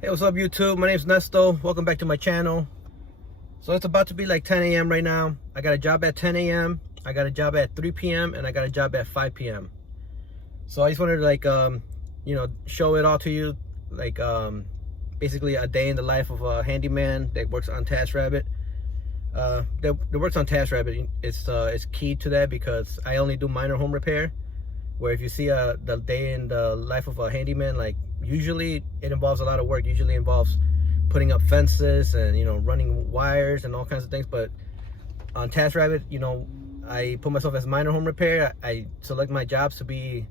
Hey, what's up YouTube? My name's Nesto. Welcome back to my channel. So it's about to be like 10 a.m. right now. I got a job at 10 a.m. I got a job at 3 p.m. and I got a job at 5 p.m. So I just wanted to show it all to you. Basically a day in the life of a handyman that works on Taskrabbit. That works on Taskrabbit. It's key to that because I only do minor home repair. Where if you see the day in the life of a handyman, like usually it involves a lot of work. Usually involves putting up fences and running wires and all kinds of things. But on Taskrabbit, I put myself as minor home repair. I select my jobs to be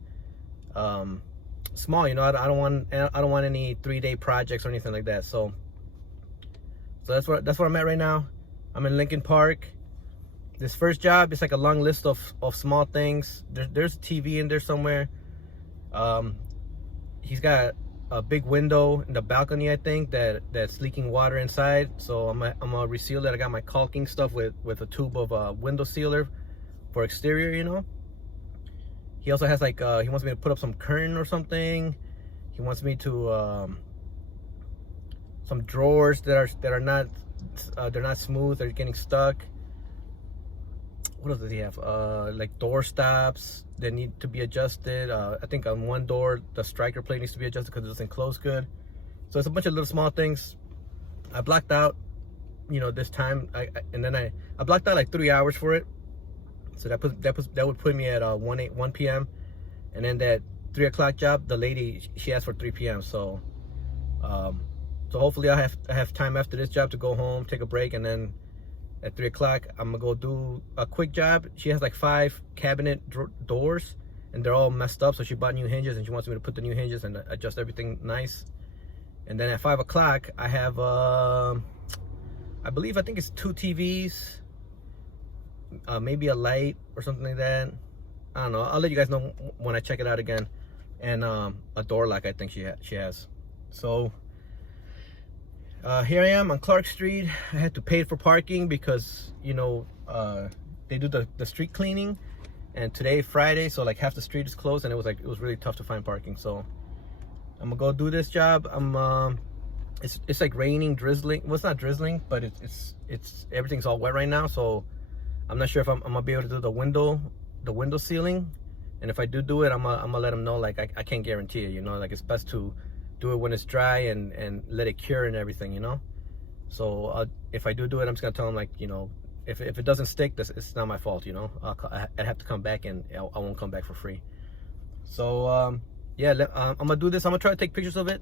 small. I don't want any 3-day projects or anything like that. So that's where I'm at right now. I'm in Lincoln Park. This first job is like a long list of small things. There's a TV in there somewhere. He's got a big window in the balcony, I think, that's leaking water inside. So I'm gonna reseal it. I got my caulking stuff with a tube of window sealer for exterior. He also has like he wants me to put up some curtain or something. He wants me to some drawers that are not they're not smooth. They're getting stuck. What else does he have? Like door stops that need to be adjusted. I think on one door the striker plate needs to be adjusted because it doesn't close good. So it's a bunch of little small things. I blocked out this time. I blocked out like 3 hours for it. So that would put me at 1 p.m. and then that 3 o'clock job, the lady, she asked for 3 p.m. So hopefully I have time after this job to go home, take a break, and then at 3 o'clock, I'm gonna go do a quick job. She has like 5 cabinet doors and they're all messed up. So she bought new hinges and she wants me to put the new hinges and adjust everything nice. And then at 5 o'clock, I have, I think it's 2 TVs, maybe a light or something like that. I don't know. I'll let you guys know when I check it out again. And a door lock, I think she has. So here I am on Clark Street. I had to pay for parking because they do the street cleaning, and today Friday, so like half the street is closed, and it was really tough to find parking. So I'm gonna go do this job. It's like raining, drizzling. Well, it's not drizzling, but it's everything's all wet right now. So I'm not sure if I'm gonna be able to do the window sealing. And if I do it, I'm gonna let them know, like I can't guarantee it. Like it's best to do it when it's dry and let it cure and everything. So if I do it, I'm just gonna tell them, like, if it doesn't stick, it's not my fault. I'd have to come back, and I won't come back for free. So yeah, I'm gonna do this. I'm gonna try to take pictures of it.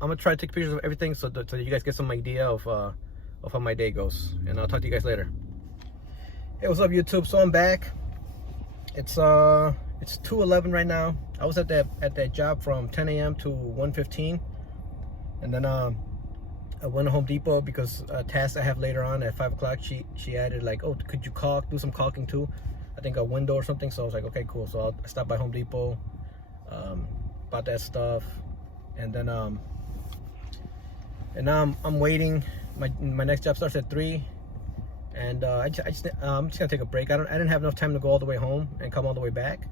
I'm gonna try to take pictures of everything so that you guys get some idea of how my day goes. And I'll talk to you guys later. Hey, what's up YouTube? So I'm back. It's 2:11 right now. I was at that job from 10 a.m. to 1:15, and then I went to Home Depot because a task I have later on at 5 o'clock. She added, like, oh, could you do some caulking too? I think a window or something. So I was like, okay, cool. So I stopped by Home Depot, bought that stuff, and then and now I'm waiting. My next job starts at 3. And I'm just gonna take a break. I didn't have enough time to go all the way home and come all the way back.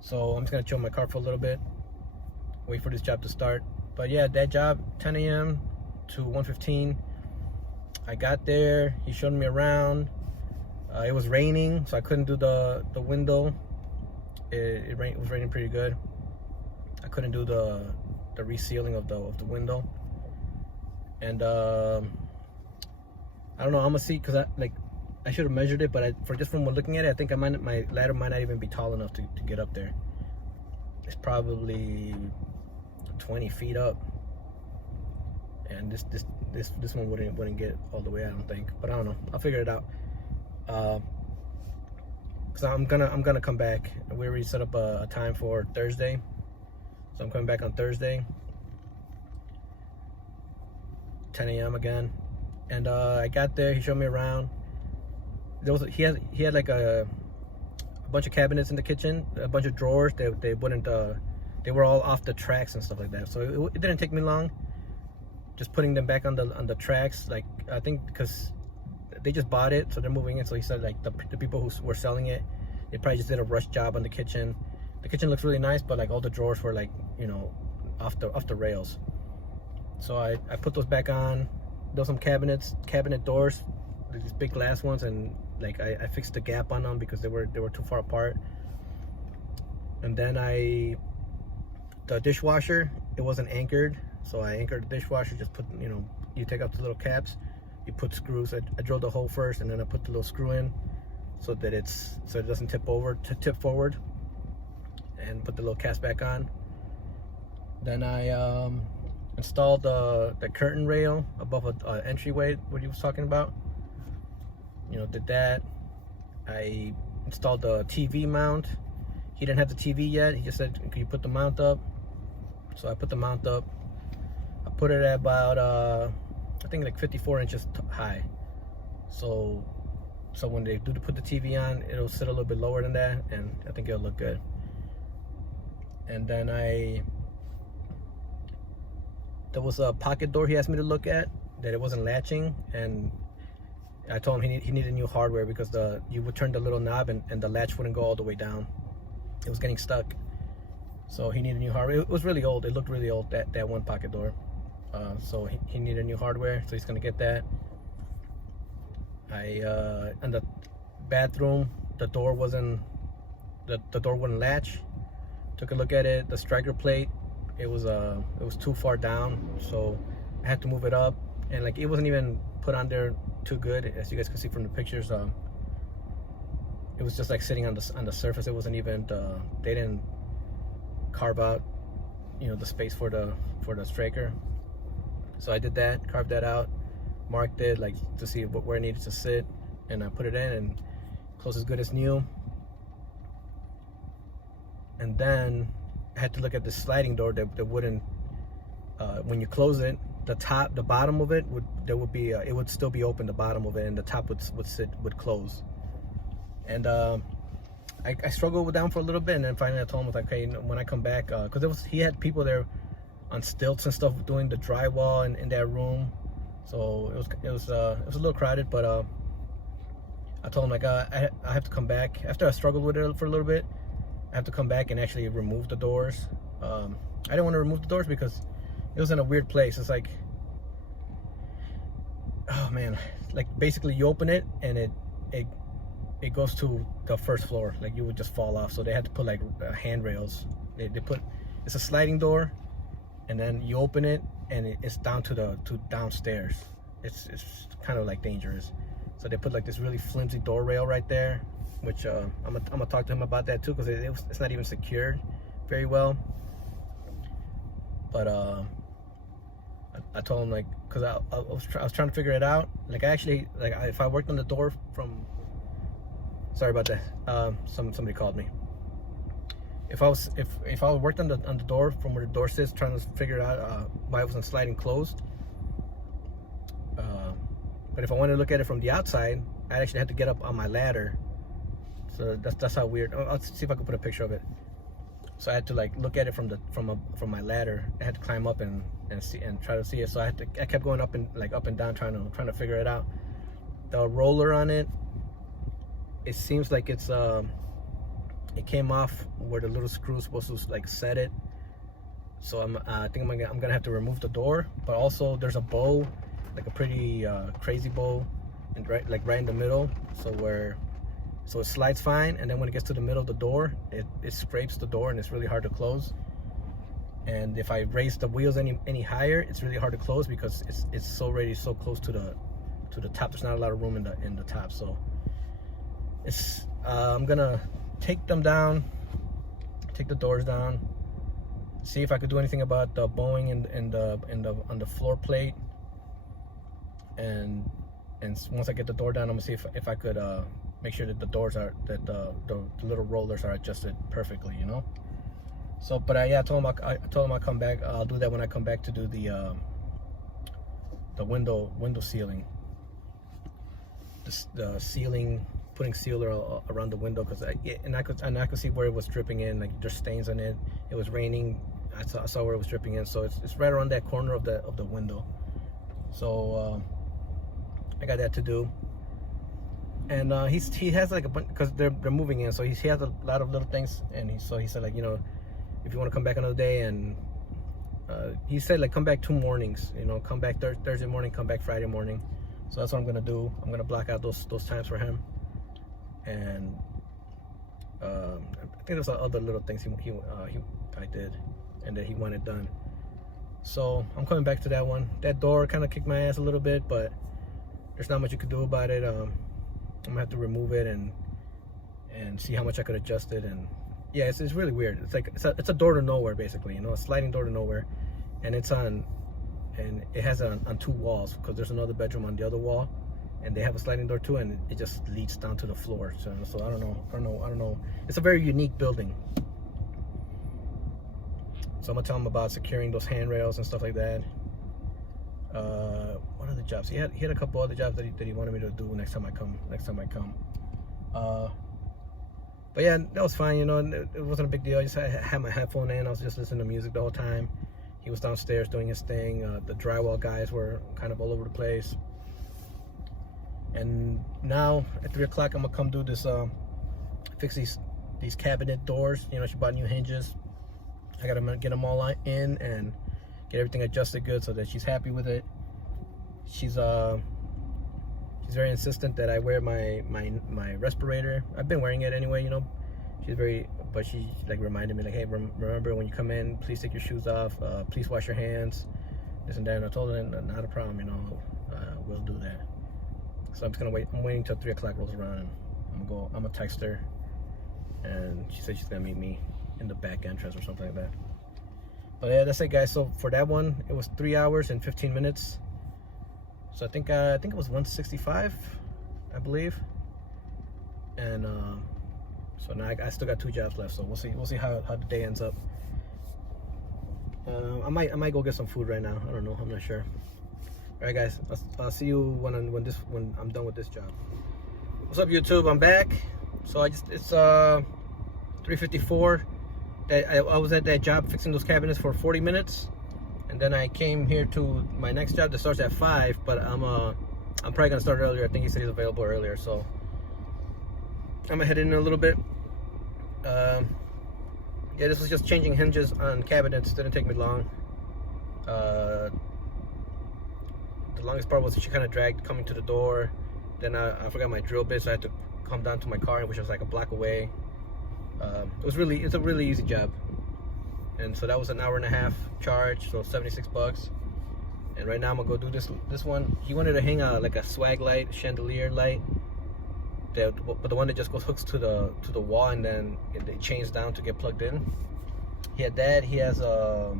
So I'm just gonna chill in my car for a little bit, wait for this job to start. But yeah, that job, 10 a.m. to 1:15. I got there. He showed me around. It was raining, so I couldn't do the window. It was raining pretty good. I couldn't do the resealing of the window. And I don't know. I'm gonna see, because I should have measured it, but from looking at it, I think my ladder might not even be tall enough to get up there. It's probably 20 feet up, and this one wouldn't get all the way, I don't think. But I don't know. I'll figure it out. Cause I'm gonna come back. We already set up a time for Thursday, so I'm coming back on Thursday, 10 a.m. again. And I got there. He showed me around. He had like a bunch of cabinets in the kitchen, a bunch of drawers. They were all off the tracks and stuff like that. So it didn't take me long. Just putting them back on the tracks. Like, I think because they just bought it, so they're moving it. So he said, like, the people who were selling it, they probably just did a rush job on the kitchen. The kitchen looks really nice, but like all the drawers were, like, off the rails. So I put those back on. There's some cabinet doors, these big glass ones, and like I fixed the gap on them because they were too far apart. And then the dishwasher, it wasn't anchored, so I anchored the dishwasher. Just put, you take out the little caps, you put screws. I drilled the hole first, and then I put the little screw in so that it doesn't tip forward, and put the little caps back on. Then I installed the curtain rail above an entryway, what he was talking about. Did that. I installed the TV mount. He didn't have the TV yet. He just said, "Can you put the mount up?" So I put the mount up. I put it at about I think like 54 inches high. So when they do put the TV on, it'll sit a little bit lower than that, and I think it'll look good. And then there was a pocket door he asked me to look at that it wasn't latching, and I told him he needed new hardware because you would turn the little knob and the latch wouldn't go all the way down. It was getting stuck, so he needed new hardware. It was really old. It looked really old, that one pocket door. So he needed new hardware, so he's gonna get that. In the bathroom, the door wouldn't latch. Took a look at it. The striker plate, it was too far down, so I had to move it up, and like it wasn't even put on there too good, as you guys can see from the pictures. It was just like sitting on the surface. It wasn't even they didn't carve out the space for the striker. So I did that, carved that out, marked it like to see where it needed to sit, and I put it in and closed as good as new. And then I had to look at the sliding door that wouldn't, when you close it, the bottom of it it would still be open, the bottom of it, and the top would close. And I struggled with that for a little bit, and then finally I told him, I was like, okay, when I come back, because he had people there on stilts and stuff doing the drywall in that room, so it was a little crowded. But I told him, like, I have to come back after I struggled with it for a little bit. I have to come back and actually remove the doors. I didn't want to remove the doors because it was in a weird place. It's like, oh man, like basically you open it and it goes to the first floor. Like you would just fall off. So they had to put like handrails. It's a sliding door, and then you open it and it's down to downstairs. It's kind of like dangerous. So they put like this really flimsy door rail right there, which I'm gonna talk to him about that too, because it's not even secured very well. But I told him, like, because I was trying to figure it out. Like if I worked on the door from, sorry about that, somebody called me. If I worked on the door from where the door sits, trying to figure out why it wasn't sliding closed. But if I wanted to look at it from the outside, I actually had to get up on my ladder. So that's how weird. I'll see if I can put a picture of it. So I had to like look at it from my ladder. I had to climb up and see and try to see it. So I kept going up and down trying to figure it out. The roller on it, it seems like it came off where the little screw is supposed to like set it. So I think I'm gonna have to remove the door. But also there's a bow, like a pretty crazy bow, and right in the middle. So it slides fine, and then when it gets to the middle of the door, it scrapes the door, and it's really hard to close. And if I raise the wheels any higher, it's really hard to close because it's already so close to the top. There's not a lot of room in the top. So I'm gonna take them down, take the doors down, see if I could do anything about the bowing on the floor plate, and once I get the door down, I'm gonna see if I could make sure that the doors the little rollers are adjusted perfectly, So, but I told him I'll come back. I'll do that when I come back to do the window sealing. The sealing, putting sealer around the window, because I could see where it was dripping in. Like there's stains on it. It was raining. I saw where it was dripping in. So it's right around that corner of the window. So I got that to do. And he has like a bunch, because they're moving in, so he has a lot of little things, and he said, like, if you want to come back another day and he said like come back 2 mornings, you know, come back Thursday morning, come back Friday morning. So that's what I'm gonna do. I'm gonna block out those times for him, and I think there's other little things I did, and that he wanted done. So I'm coming back to that one. That door kind of kicked my ass a little bit, but there's not much you could do about it. I'm gonna have to remove it and see how much I could adjust it. And yeah, it's really weird. It's like it's a door to nowhere basically, you know, a sliding door to nowhere, and it has it on 2 walls because there's another bedroom on the other wall, and they have a sliding door too, and it just leads down to the floor. So I don't know. It's a very unique building. So I'm gonna tell him about securing those handrails and stuff like that. What other jobs? He had a couple other jobs that he wanted me to do next time I come. But yeah, that was fine. You know, it wasn't a big deal. I just had my headphone in. I was just listening to music the whole time. He was downstairs doing his thing. The drywall guys were kind of all over the place. And now at 3 o'clock, I'm gonna come do this. Fix these cabinet doors. You know, she bought new hinges. I gotta get them all in and get everything adjusted good so that she's happy with it. She's very insistent that I wear my respirator. I've been wearing it anyway, you know. But she like reminded me like, hey, remember when you come in, please take your shoes off. Please wash your hands. This and that. And I told her, not a problem, you know. We'll do that. So I'm just gonna wait. I'm waiting till 3 o'clock rolls around, and I'm gonna text her, and she said she's gonna meet me in the back entrance or something like that. But yeah, that's it, guys. So for that one, it was 3 hours and 15 minutes. So I think it was 165, I believe. And so now I still got 2 jobs left. So we'll see how the day ends up. I might go get some food right now. I don't know. I'm not sure. All right, guys. I'll see you when I'm done with this job. What's up, YouTube? I'm back. So it's 3:54. I was at that job fixing those cabinets for 40 minutes, and then I came here to my next job that starts at 5. But I'm probably gonna start earlier. I think he said he's available earlier, so I'm gonna head in a little bit. Yeah, this was just changing hinges on cabinets. Didn't take me long. The longest part was she kind of dragged coming to the door. Then I forgot my drill bit, so I had to come down to my car, which was like a block away. It's a really easy job. And so that was an hour and a half charge, so 76 bucks. And right now I'm gonna go do this one. He wanted to hang like a swag light, chandelier light, but the one that just hooks to the wall, and then it chains down to get plugged in. He had that. He has a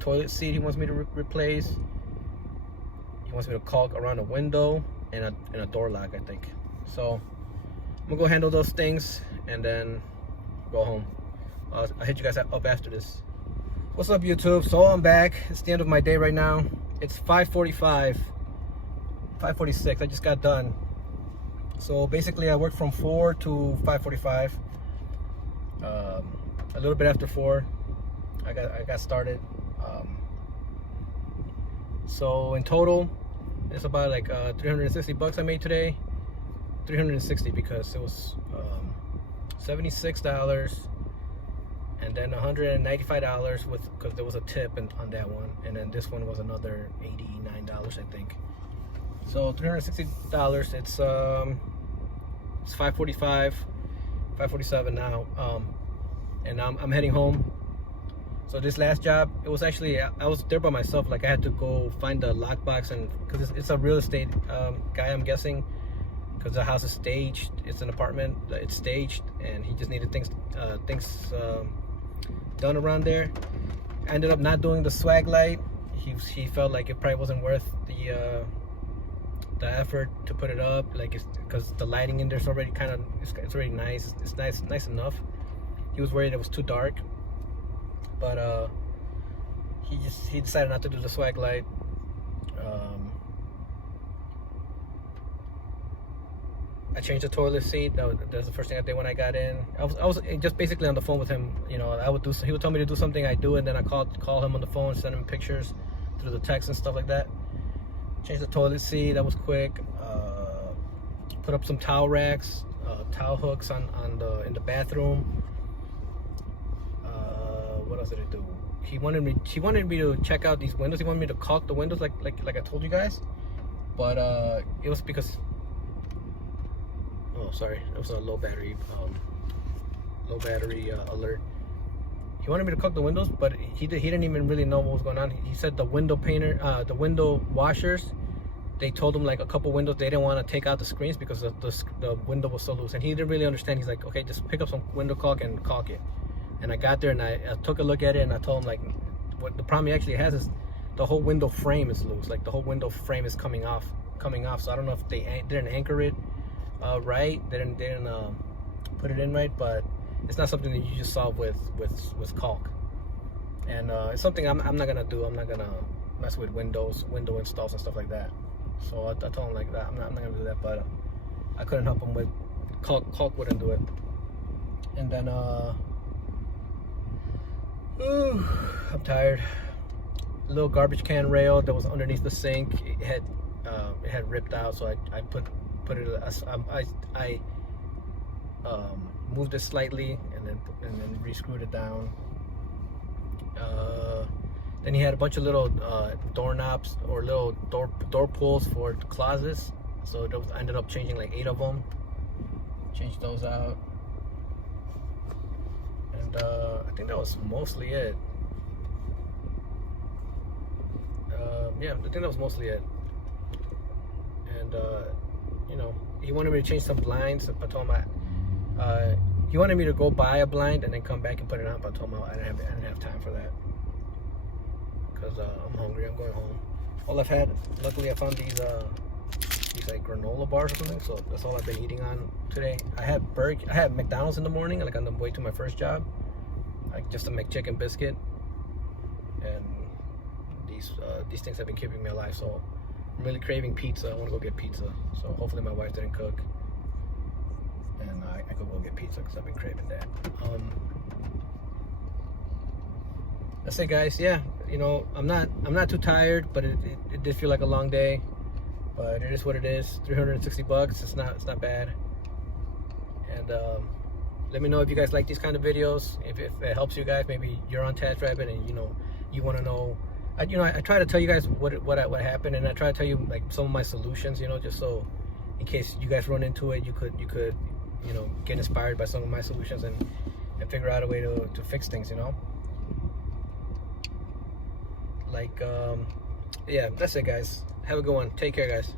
toilet seat he wants me to replace. He wants me to caulk around a window and a door lock, I think. So I'm gonna go handle those things and then go home. I'll hit you guys up after this. What's up, YouTube? So I'm back. It's the end of my day right now. It's 5:45, 5:46. I just got done. So basically I worked from 4 to 5:45. A little bit after 4 I got started. So in total it's about like 360 bucks I made today. 360 because it was $76 and then $195 because there was a tip on that one, and then this one was another $89, I think. So $360. It's 5:45, 5:47 now, and I'm heading home. So this last job, it was actually I was there by myself. Like I had to go find the lockbox, and because it's a real estate guy, I'm guessing, because the house is staged. It's an apartment. It's staged, and he just needed things done around there. I ended up not doing the swag light. He felt like it probably wasn't worth the effort to put it up, like because the lighting in there's already kind of it's already nice. It's nice enough. He was worried it was too dark, but he decided not to do the swag light. I changed the toilet seat. That's the first thing I did when I got in. I was just basically on the phone with him. You know, he would tell me to do something, I do, and then I call him on the phone, send him pictures through the text and stuff like that. Changed the toilet seat. That was quick. Put up some towel racks, towel hooks in the bathroom. What else did I do? he wanted me to check out these windows. He wanted me to caulk the windows like I told you guys, but it was because, oh sorry, it was a low battery alert. He wanted me to caulk the windows, but he didn't even really know what was going on. He said the window painter, the window washers, they told him like a couple windows they didn't want to take out the screens because the window was so loose, and he didn't really understand. He's like, okay, just pick up some window caulk and caulk it. And I got there and I took a look at it, and I told him like, what the problem he actually has is the whole window frame is loose. Like the whole window frame is coming off. So I don't know if they didn't anchor it right. They didn't put it in right, but it's not something that you just solve with caulk. And it's something I'm not gonna do. I'm not gonna mess with window installs and stuff like that. So I told him like that. I'm not gonna do that. But I couldn't help him with caulk wouldn't do it. And then I'm tired. A little garbage can rail that was underneath the sink, it had ripped out, so I put it. I moved it slightly and then re-screwed it down. Then he had a bunch of little doorknobs or little door pulls for the closets, so I ended up changing like 8 of them. Changed those out. And I think that was mostly it. Yeah, I think that was mostly it. And you know, he wanted me to change some blinds. I told him he wanted me to go buy a blind and then come back and put it on. But I told him I didn't have time for that because I'm hungry. I'm going home. All I've had, luckily, I found these like granola bars or something. So that's all I've been eating on today. I had McDonald's in the morning, like on the way to my first job, like just a McChicken biscuit, and these things have been keeping me alive. So I'm really craving pizza. I want to go get pizza. So hopefully my wife didn't cook, and I could go get pizza because I've been craving that. That's it, guys. Yeah, you know, I'm not too tired, but it did feel like a long day. But it is what it is. $360. It's not bad. And let me know if you guys like these kind of videos. If it helps you guys, maybe you're on Taskrabbit and you know you want to know. I try to tell you guys what happened, and I try to tell you like some of my solutions. You know, just so in case you guys run into it, you could you know, get inspired by some of my solutions and figure out a way to fix things. You know. Like yeah, that's it, guys. Have a good one. Take care, guys.